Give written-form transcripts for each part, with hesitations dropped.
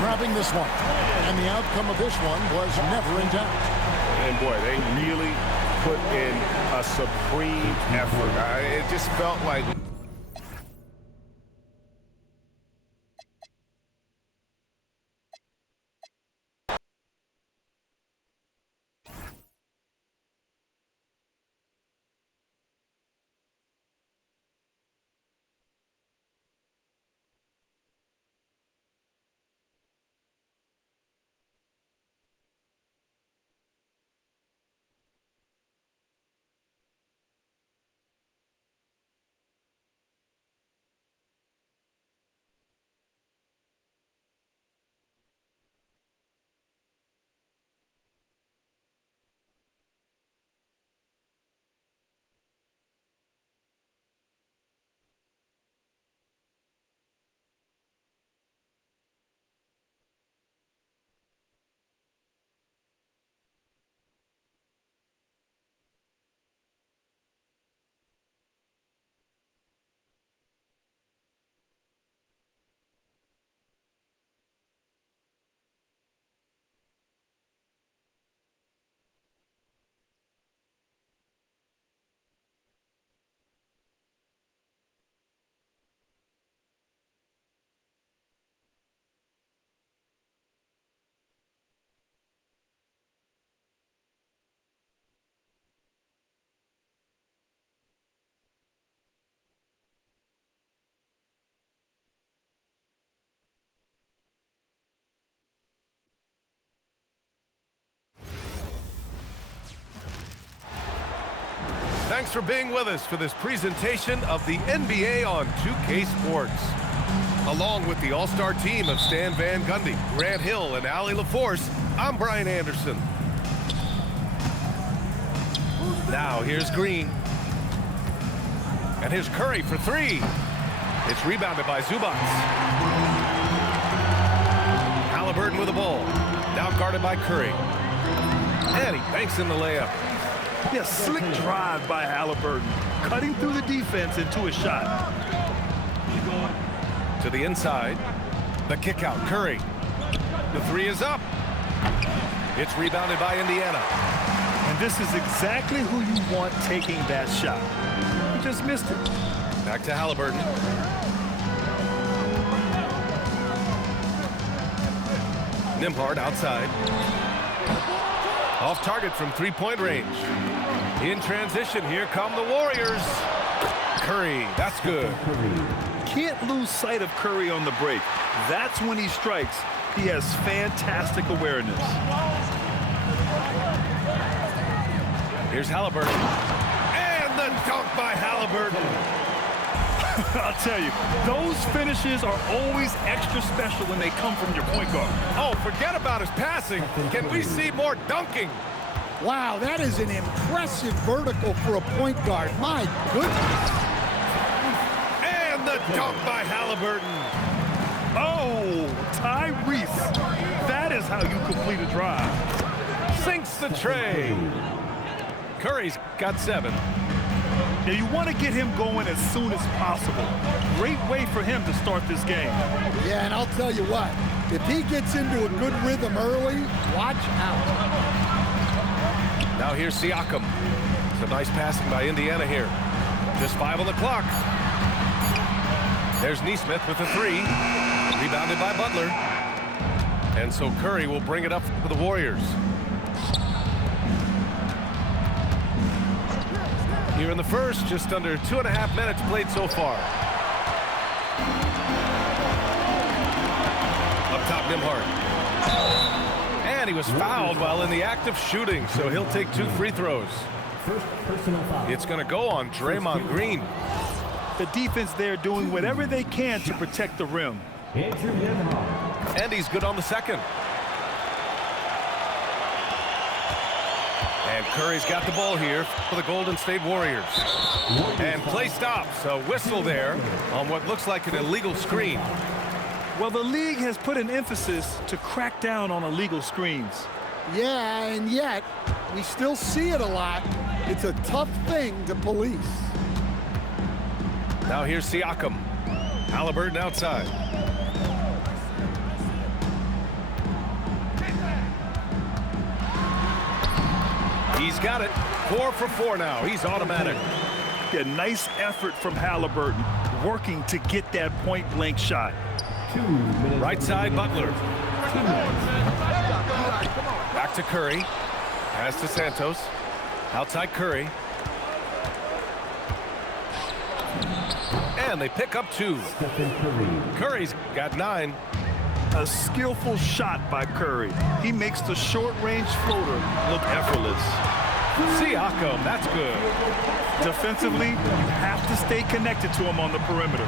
grabbing this one. And the outcome of this one was never in doubt. And boy, they really put in a supreme effort. It just felt like thanks for being with us for this presentation of the NBA on 2K Sports. Along with the all-star team of Stan Van Gundy, Grant Hill, and Allie LaForce, I'm Brian Anderson. Now here's Green. And here's Curry for three. It's rebounded by Zubac. Haliburton with the ball. Now guarded by Curry. And he banks in the layup. Yeah, slick drive by Haliburton, cutting through the defense into a shot. To the inside, the kick out, Curry. The three is up. It's rebounded by Indiana. And this is exactly who you want taking that shot. He just missed it. Back to Haliburton. Nembhard outside. Off target from three-point range. In transition, here come the Warriors. Curry, that's good. Can't lose sight of Curry on the break. That's when he strikes. He has fantastic awareness. Here's Haliburton. And the dunk by Haliburton. I'll tell you, those finishes are always extra special when they come from your point guard. Oh, forget about his passing. Can we see more dunking? Wow, that is an impressive vertical for a point guard. My goodness. And the dunk by Haliburton. Oh, Tyrese. That is how you complete a drive. Sinks the tray. Curry's got 7. Now you want to get him going as soon as possible. Great way for him to start this game. Yeah, and I'll tell you what, if he gets into a good rhythm early, watch out. Now here's Siakam. Some nice passing by Indiana here. Just 5 on the clock. There's Nesmith with the 3. Rebounded by Butler. And so Curry will bring it up for the Warriors. Here in the first, just under 2.5 minutes played so far. Up top, Nembhard. And he was fouled while in the act of shooting, so he'll take 2 free throws. First personal foul. It's going to go on Draymond Green. The defense there doing whatever they can to protect the rim. Andrew Nembhard. And he's good on the second. And Curry's got the ball here for the Golden State Warriors. And play stops. A whistle there on what looks like an illegal screen. Well, the league has put an emphasis to crack down on illegal screens. Yeah, and yet, we still see it a lot. It's a tough thing to police. Now here's Siakam. Haliburton outside. He's got it. 4 for 4 now. He's automatic. Yeah, nice effort from Halliburton, working to get that point-blank shot. 2 minutes. Right side, Butler. 2 minutes. Back to Curry. Pass to Santos. Outside Curry. And they pick up 2. Stephen Curry. Curry's got 9. A skillful shot by Curry. He makes the short-range floater look effortless. Siakam, that's good. Defensively, you have to stay connected to him on the perimeter.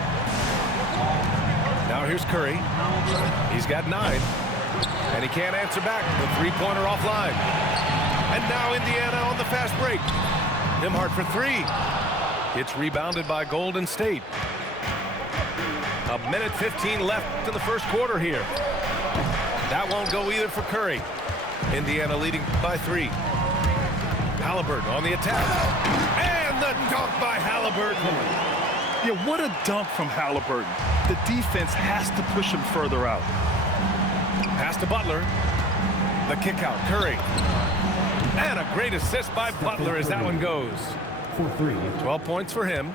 Now here's Curry. He's got 9. And he can't answer back. The three-pointer offline. And now Indiana on the fast break. Nembhard for 3. It's rebounded by Golden State. 1:15 left in the first quarter here. That won't go either for Curry. Indiana leading by 3. Halliburton on the attack. And the dunk by Halliburton. Yeah, what a dunk from Halliburton. The defense has to push him further out. Pass to Butler. The kick out, Curry. And a great assist by Butler as that one goes. For 3. 12 points for him.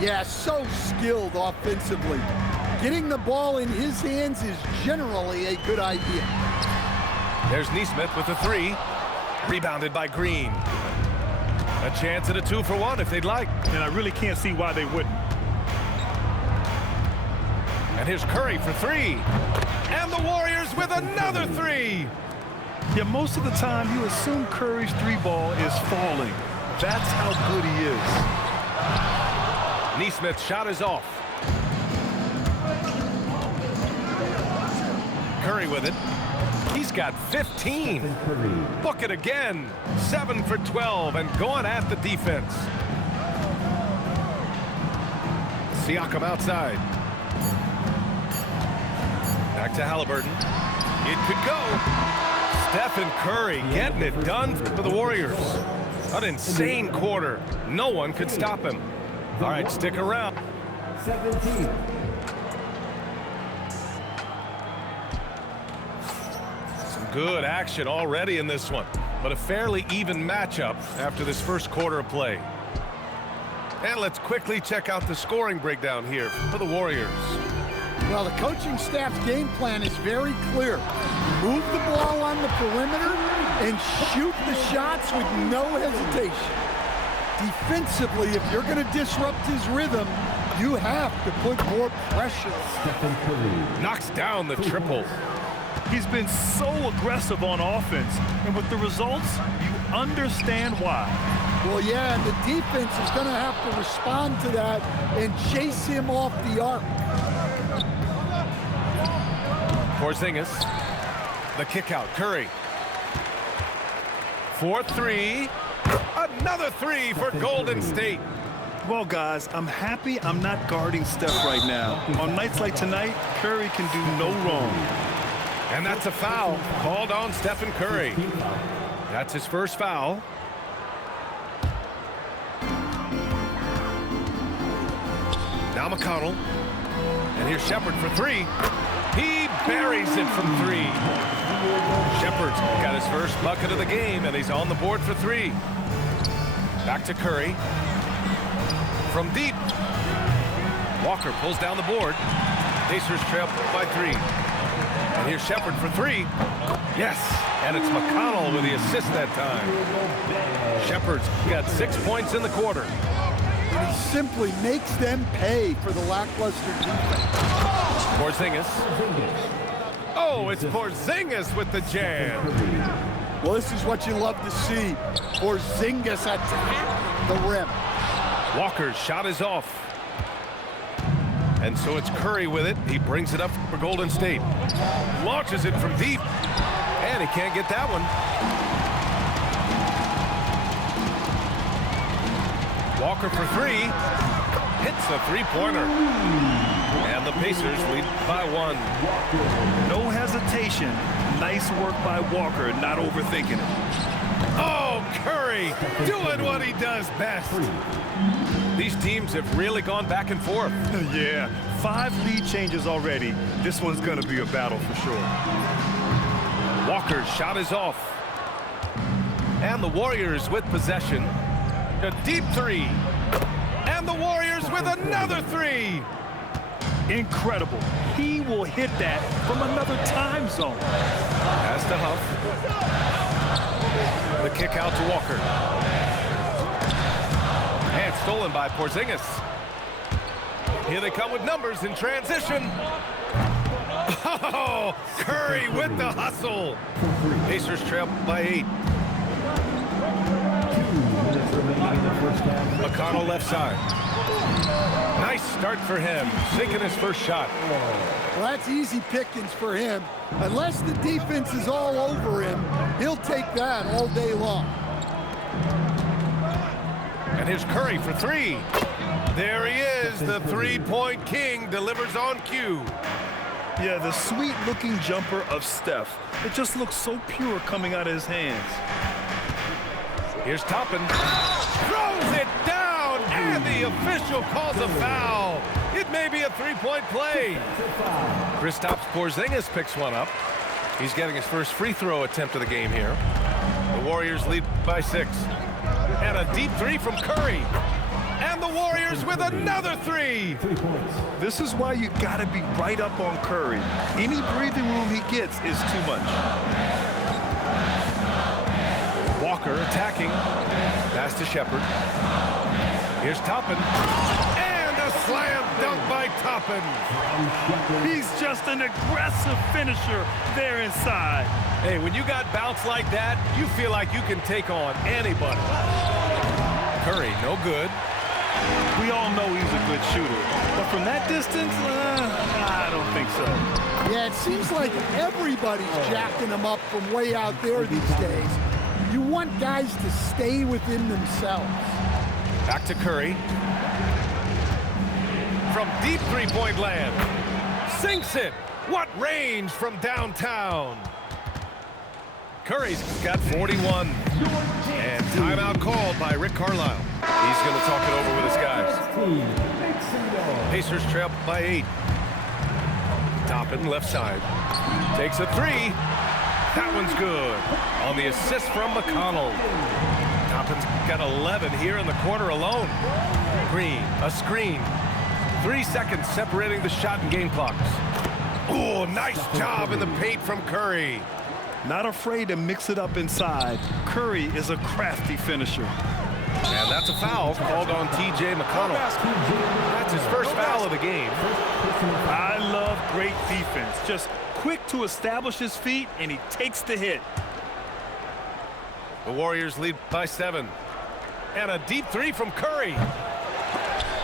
Yeah, so skilled offensively. Getting the ball in his hands is generally a good idea. There's Nesmith with the 3. Rebounded by Green. A chance at a 2 for 1 if they'd like. And I really can't see why they wouldn't. And here's Curry for 3. And the Warriors with another 3. Yeah, most of the time you assume Curry's 3-ball is falling. That's how good he is. Nesmith's shot is off. Curry with it. He's got 15. Stephen Curry. Book it again. 7 for 12 and going at the defense. Siakam outside. Back to Halliburton. It could go. Stephen Curry getting it done for the Warriors. An insane quarter. No one could stop him. All right, stick around. 17. Some good action already in this one, but a fairly even matchup after this first quarter of play. And let's quickly check out the scoring breakdown here for the Warriors. Well, the coaching staff's game plan is very clear. Move the ball on the perimeter and shoot the shots with no hesitation. Defensively, if you're going to disrupt his rhythm, you have to put more pressure. Stephen Curry. Knocks down the triple. He's been so aggressive on offense, and with the results, you understand why. Well, yeah, and the defense is going to have to respond to that and chase him off the arc. Porzingis. The kick out. Curry. 4-3. Another 3 for Golden State. Well, guys, I'm happy I'm not guarding Steph right now. On nights like tonight, Curry can do no wrong. And that's a foul called on Stephen Curry. That's his first foul. Now McConnell. And here's Shepherd for 3. He buries it from 3. Shepherd's got his first bucket of the game, and he's on the board for 3. Back to Curry. From deep. Walker pulls down the board. Pacers trail by 3. And here's Shepherd for 3. Yes, and it's McConnell with the assist that time. Shepherd's got 6 points in the quarter. And he simply makes them pay for the lackluster defense. Porzingis. Oh, it's Porzingis with the jam. Well, this is what you love to see. Porzingis attack the rim. Walker's shot is off. And so it's Curry with it. He brings it up for Golden State. Launches it from deep. And he can't get that one. Walker for 3. Hits a three-pointer. And the Pacers lead by 1. No hesitation. Nice work by Walker, not overthinking it. Oh, Curry doing what he does best. These teams have really gone back and forth. Yeah, 5 lead changes already. This one's going to be a battle for sure. Walker's shot is off. And the Warriors with possession. A deep three. And the Warriors with another three. Incredible. He will hit that from another time zone. Pass to Huff. The kick out to Walker. And stolen by Porzingis. Here they come with numbers in transition. Oh, Curry with the hustle. Pacers trail by 8. 2 minutes remaining in the first half. McConnell left side. Nice start for him, sinking his first shot. Well, that's easy pickings for him. Unless the defense is all over him, he'll take that all day long. And here's Curry for 3. There he is, the three-point king, delivers on cue. Yeah, the sweet-looking jumper of Steph. It just looks so pure coming out of his hands. Here's Toppin. Throws it down, and the official calls a foul. It may be a three-point play. Kristaps Porzingis picks one up. He's getting his first free throw attempt of the game here. The Warriors lead by 6. And a deep three from Curry. And the Warriors with another 3. 3 points. This is why you gotta be right up on Curry. Any breathing room he gets is too much. Walker attacking. Pass to Shepherd. Here's Toppin. And a slam dunk by Toppin. He's just an aggressive finisher there inside. Hey, when you got bounce like that, you feel like you can take on anybody. Curry, no good. We all know he's a good shooter, but from that distance, I don't think so. Yeah, it seems like everybody's jacking him up from way out there these days. You want guys to stay within themselves. Back to Curry. From deep three-point land. Sinks it. What range from downtown. Curry's got 41. And timeout called by Rick Carlisle. He's going to talk it over with his guys. Pacers trail by 8. Toppin left side. Takes a 3. That one's good. On the assist from McConnell. Toppin's got 11 here in the quarter alone. Green, a screen. 3 seconds separating the shot and game clocks. Oh, nice job in the paint from Curry. Not afraid to mix it up inside. Curry is a crafty finisher. And that's a foul called on T.J. McConnell. That's his first foul of the game. I love great defense. Just quick to establish his feet, and he takes the hit. The Warriors lead by 7. And a deep 3 from Curry.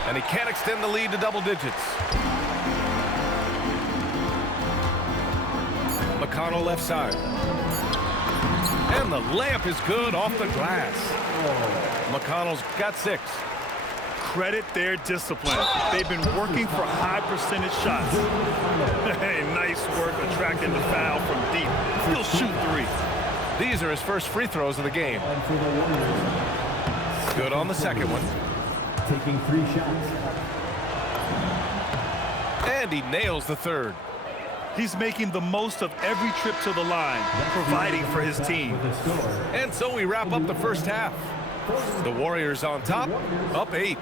And he can't extend the lead to double digits. McConnell left side. And the layup is good off the glass. McConnell's got 6. Credit their discipline. They've been working for high percentage shots. Hey, nice work attracting the foul from deep. He'll shoot 3. These are his first free throws of the game. Good on the second one. Taking 3 shots. And he nails the third. He's making the most of every trip to the line, providing for his team. And so we wrap up the first half. The Warriors on top, up 8.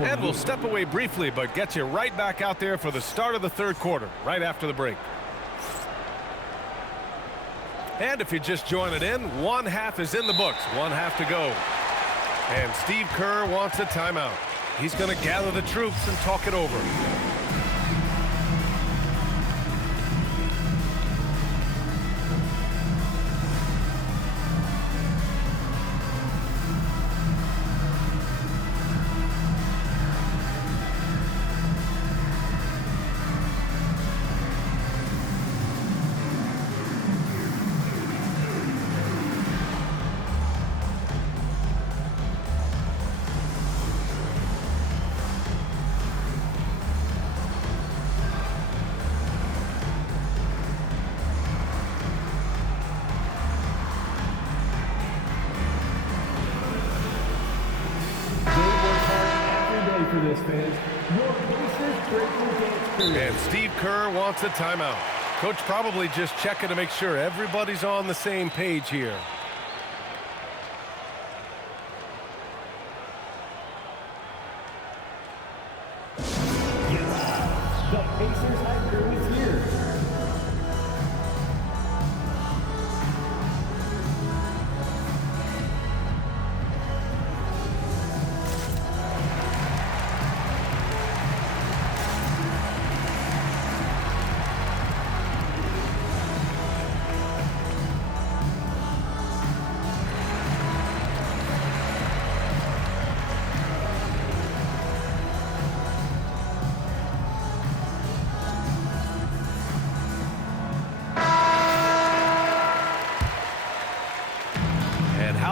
And we'll step away briefly, but get you right back out there for the start of the third quarter, right after the break. And if you're just joining in, one half is in the books, one half to go. And Steve Kerr wants a timeout. He's going to gather the troops and talk it over. For this, fans. Your Pacers breaking dance period. And Steve Kerr wants a timeout. Coach probably just checking to make sure everybody's on the same page here.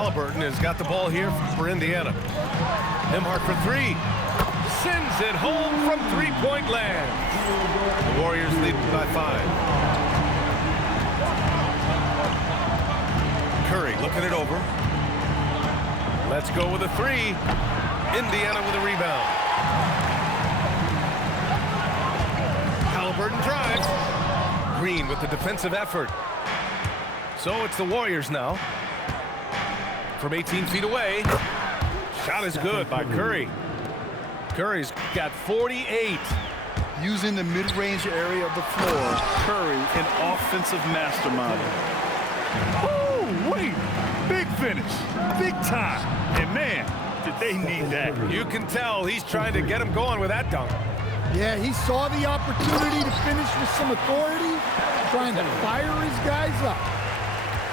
Halliburton has got the ball here for Indiana. Nembhard for three. Sends it home from three-point land. The Warriors lead by 5. Curry looking it over. Let's go with a three. Indiana with a rebound. Halliburton drives. Green with the defensive effort. So it's the Warriors now. From 18 feet away. Shot is good by Curry. Curry's got 48. Using the mid-range area of the floor, Curry, an offensive mastermind. Oh, wait. Big finish. Big time. And man, did they need that. You can tell he's trying to get him going with that dunk. Yeah, he saw the opportunity to finish with some authority, trying to fire his guys up.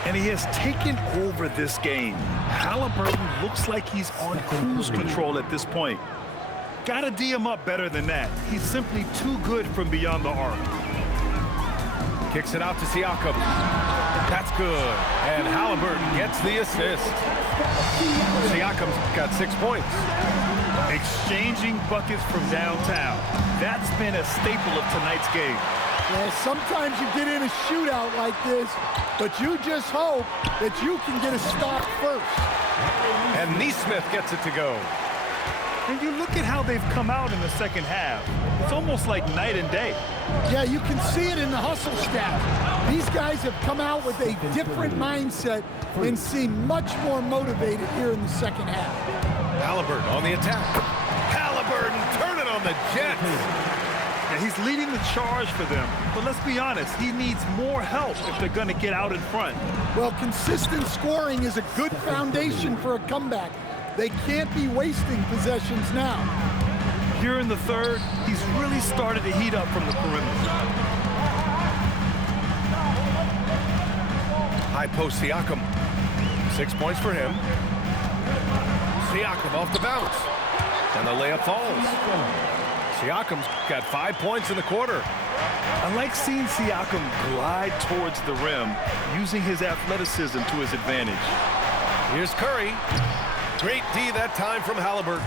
And he has taken over this game. Halliburton looks like he's on cruise control at this point. Gotta D him up better than that. He's simply too good from beyond the arc. Kicks it out to Siakam. That's good. And Halliburton gets the assist. Siakam's got 6 points. Exchanging buckets from downtown. That's been a staple of tonight's game. Yeah, sometimes you get in a shootout like this, but you just hope that you can get a stop first. And Nesmith gets it to go. And you look at how they've come out in the second half. It's almost like night and day. Yeah, you can see it in the hustle stats. These guys have come out with a different mindset and seem much more motivated here in the second half. Halliburton on the attack. Halliburton turning on the Jets. And he's leading the charge for them. But let's be honest, he needs more help if they're going to get out in front. Well, consistent scoring is a good foundation for a comeback. They can't be wasting possessions now. Here in the third, he's really started to heat up from the perimeter. High post Siakam. 6 points for him. Siakam off the bounce. And the layup falls. Siakam's got 5 points in the quarter. I like seeing Siakam glide towards the rim, using his athleticism to his advantage. Here's Curry. Great D that time from Halliburton.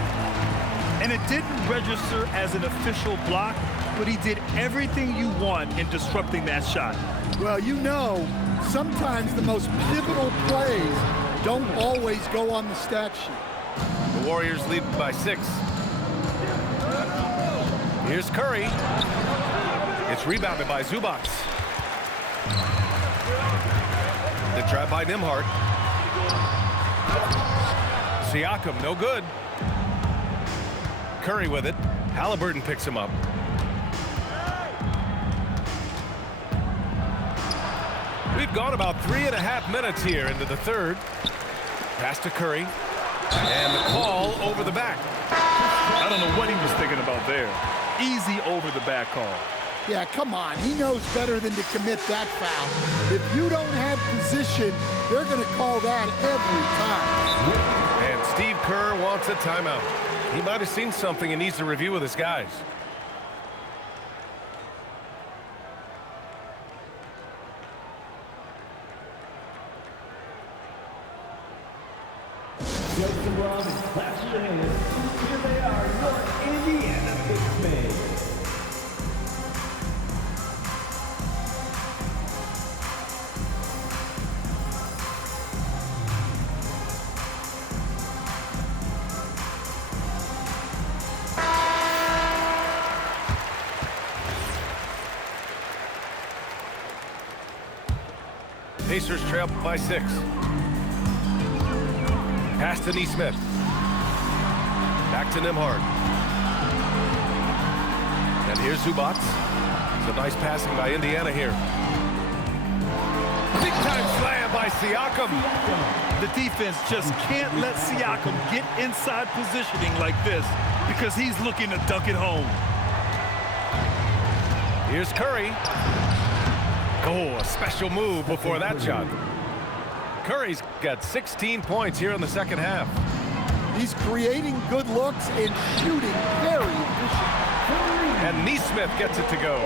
And it didn't register as an official block, but he did everything you want in disrupting that shot. Well, you know, sometimes the most pivotal plays don't always go on the stat sheet. The Warriors lead by 6. Here's Curry. It's rebounded by Zubac. The trap by Nembhard. Siakam, no good. Curry with it. Halliburton picks him up. We've gone about 3.5 minutes here into the third. Pass to Curry. And the call over the back. I don't know what he was thinking about there. Easy over the back call. Yeah, come on. He knows better than to commit that foul. If you don't have position, they're going to call that every time. And Steve Kerr wants a timeout. He might have seen something and needs to review with his guys. Joseph Rob and clap your hands. Here they are, your Indiana Big Men. Pacers trail by 6. Pass to Nesmith. Back to Nembhard. And here's Zubac. It's a nice passing by Indiana here. Big time slam by Siakam. The defense just can't let Siakam get inside positioning like this because he's looking to dunk it home. Here's Curry. Oh, a special move before that shot. Curry's got 16 points here in the second half. He's creating good looks and shooting very efficient. And Nesmith gets it to go.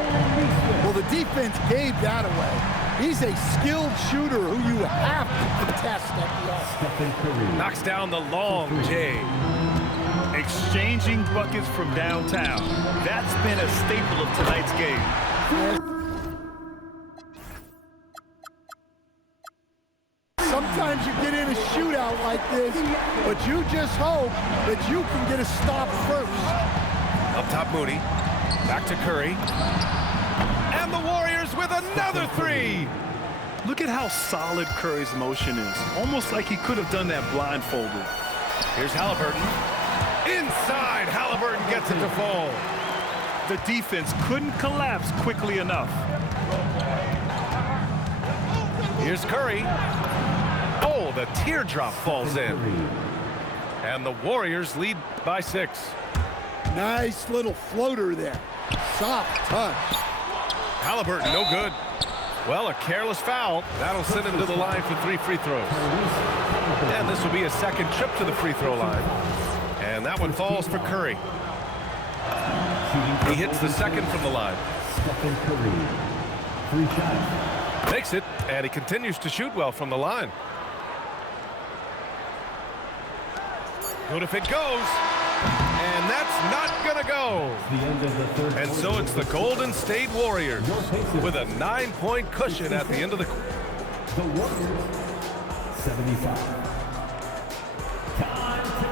Well, the defense gave that away. He's a skilled shooter who you have to contest at the arc. Knocks down the long J. Exchanging buckets from downtown. That's been a staple of tonight's game. Sometimes you get in a shootout like this, but you just hope that you can get a stop first. Up top, Moody. Back to Curry. And the Warriors with another three. Look at how solid Curry's motion is. Almost like he could have done that blindfolded. Here's Halliburton. Inside, Halliburton gets it to fall. The defense couldn't collapse quickly enough. Here's Curry. Oh, the teardrop falls in. And the Warriors lead by 6. Nice little floater there. Soft touch. Halliburton, no good. Well, a careless foul. That'll send him to the line for 3 free throws. And this will be a second trip to the free throw line. And that one falls for Curry. He hits the second from the line. Stephen Curry. 3 shots. Makes it, and he continues to shoot well from the line. Good if it goes. And that's not gonna go. The end of the third And so quarter. it's the Golden State Warriors with a 9-point cushion at the end of the quarter. The Warriors, 75.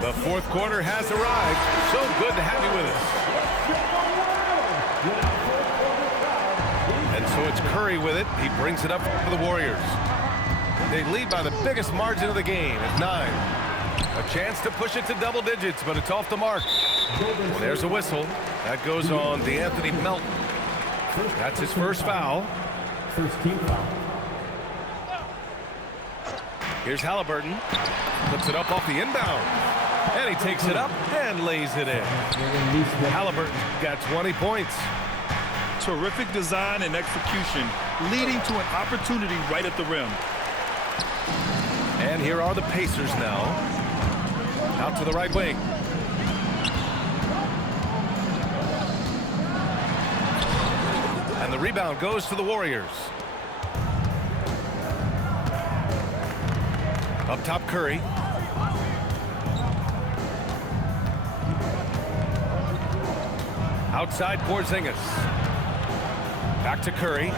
The fourth quarter has arrived. So good to have you with us. And so it's Curry with it. He brings it up for the Warriors. They lead by the biggest margin of the game at 9. A chance to push it to double digits, but it's off the mark. Well, there's a whistle. That goes on DeAnthony Melton. That's his first foul. First team foul. Here's Halliburton. Puts it up off the inbound. And he takes it up and lays it in. Halliburton got 20 points. Terrific design and execution, leading to an opportunity right at the rim. And here are the Pacers now. Out to the right wing. And the rebound goes to the Warriors. Up top, Curry. Outside, Porzingis. Back to Curry.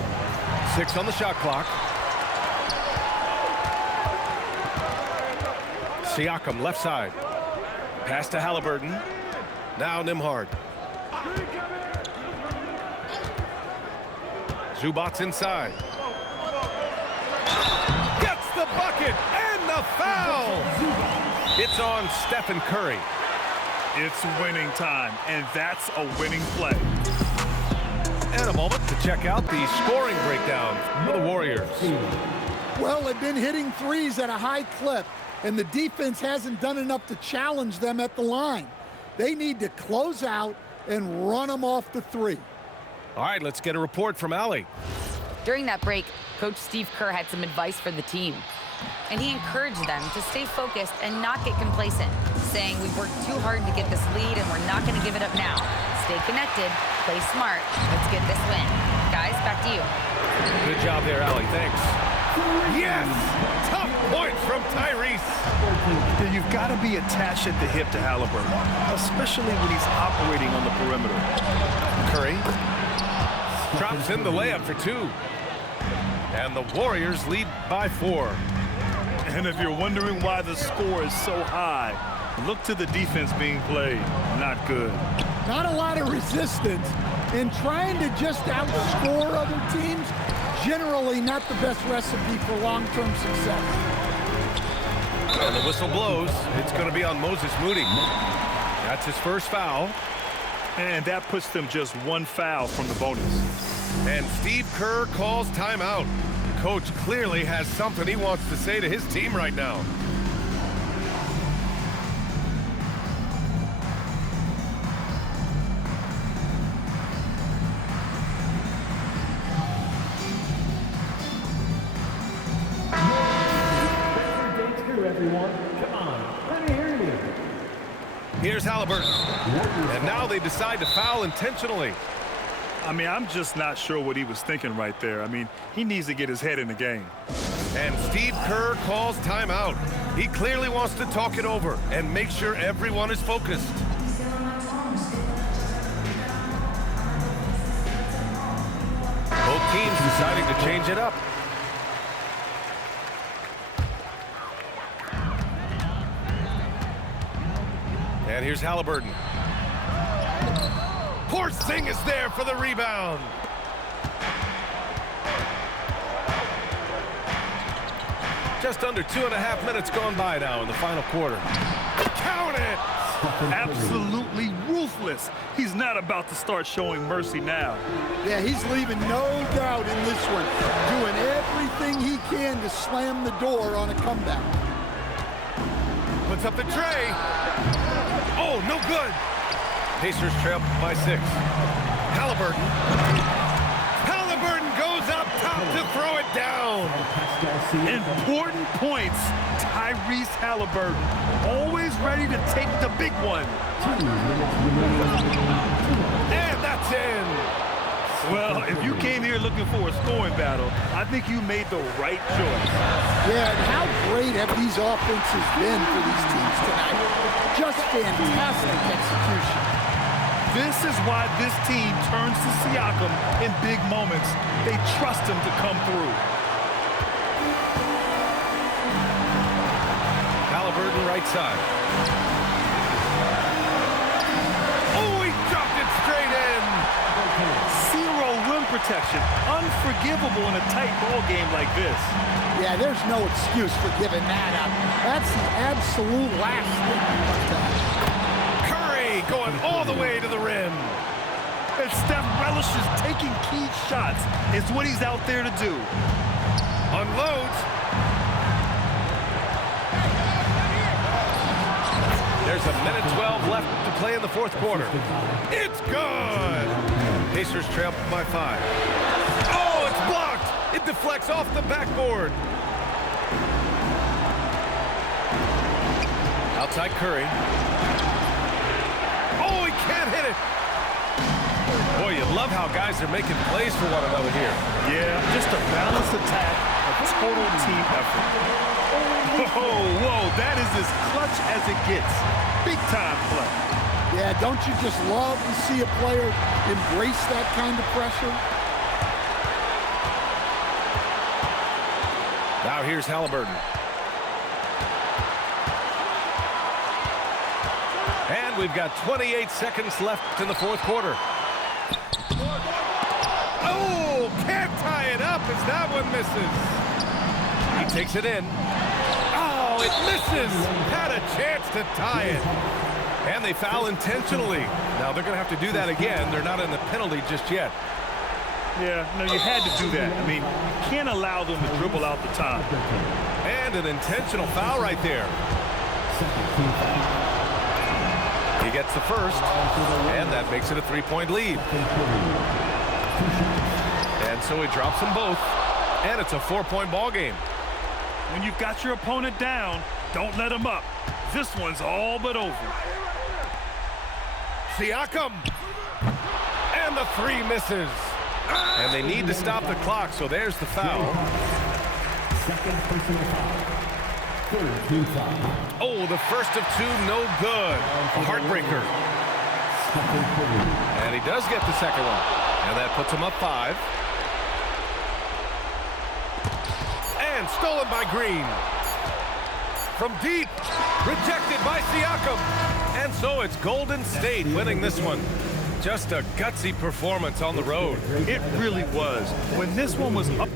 6 on the shot clock. Siakam, left side. Pass to Halliburton. Now Nembhard. Zubac's inside. Gets the bucket and the foul. It's on Stephen Curry. It's winning time, and that's a winning play. And a moment to check out the scoring breakdown for the Warriors. Well, they've been hitting threes at a high clip, and the defense hasn't done enough to challenge them at the line. They need to close out and run them off the 3. All right, let's get a report from Allie. During that break, Coach Steve Kerr had some advice for the team. And he encouraged them to stay focused and not get complacent, saying we've worked too hard to get this lead and we're not going to give it up now. Stay connected, play smart, let's get this win. Guys, back to you. Good job there, Allie. Thanks. Yes! Tough points from Tyrese. Yeah, you've got to be attached at the hip to Halliburton, especially when he's operating on the perimeter. Curry drops in the layup for 2. And the Warriors lead by 4. And if you're wondering why the score is so high, look to the defense being played. Not good. Not a lot of resistance, and trying to just outscore other teams, generally not the best recipe for long-term success. And the whistle blows. It's going to be on Moses Moody. That's his first foul. And that puts them just 1 foul from the bonus. And Steve Kerr calls timeout. Coach clearly has something he wants to say to his team right now. Everyone, come on, let me hear you. Here's Halliburton. And now they decide to foul intentionally. I mean, I'm just not sure what he was thinking right there. I mean, he needs to get his head in the game. And Steve Kerr calls timeout. He clearly wants to talk it over and make sure everyone is focused. Both teams deciding to change it up. And here's Halliburton. Porzingis there for the rebound. Just under 2.5 minutes gone by now in the final quarter. Count it! Absolutely ruthless. He's not about to start showing mercy now. Yeah, he's leaving no doubt in this one. Doing everything he can to slam the door on a comeback. Puts up the tray. Oh, no good. Pacers trail by 6. Halliburton. Halliburton goes up top to throw it down. Important points. Tyrese Halliburton, always ready to take the big one. And that's in. Well, if you came here looking for a scoring battle, I think you made the right choice. Yeah, and how great have these offenses been for these teams tonight? Just fantastic execution. This is why this team turns to Siakam in big moments. They trust him to come through. Halliburton right side. Oh, he dropped it straight in. Zero rim protection. Unforgivable in a tight ball game like this. Yeah, there's no excuse for giving that up. That's the absolute last thing you want to have. Curry going all the way to the rim. And Steph relishes taking key shots. It's what he's out there to do. Unloads. There's 1:12 left to play in the fourth quarter. It's good. Pacers trail by 5. Oh, it's blocked. It deflects off the backboard. Outside Curry. Oh, he can't hit it. Boy, you love how guys are making plays for one another here. Yeah, just a balanced attack, a total team effort. Whoa, that is as clutch as it gets. Big time play. Yeah, don't you just love to see a player embrace that kind of pressure? Now here's Halliburton. And we've got 28 seconds left in the fourth quarter. Oh, can't tie it up as that one misses. He takes it in. Oh, it misses. Had a chance to tie it. And they foul intentionally. Now they're going to have to do that again. They're not in the penalty just yet. Yeah, no, you had to do that. I mean, you can't allow them to dribble out the top. And an intentional foul right there. He gets the first, and that makes it a 3-point lead. And so he drops them both, and it's a 4-point ball game. When you've got your opponent down, don't let him up. This one's all but over. Siakam. And the 3 misses. And they need to stop the clock, so there's the foul. Second personal foul. Third team foul. Oh, the first of 2, no good. A heartbreaker. And he does get the second one. And that puts him up 5. And stolen by Green. From deep. Rejected by Siakam. And so it's Golden State winning this one. Just a gutsy performance on the road. It really was. When this one was up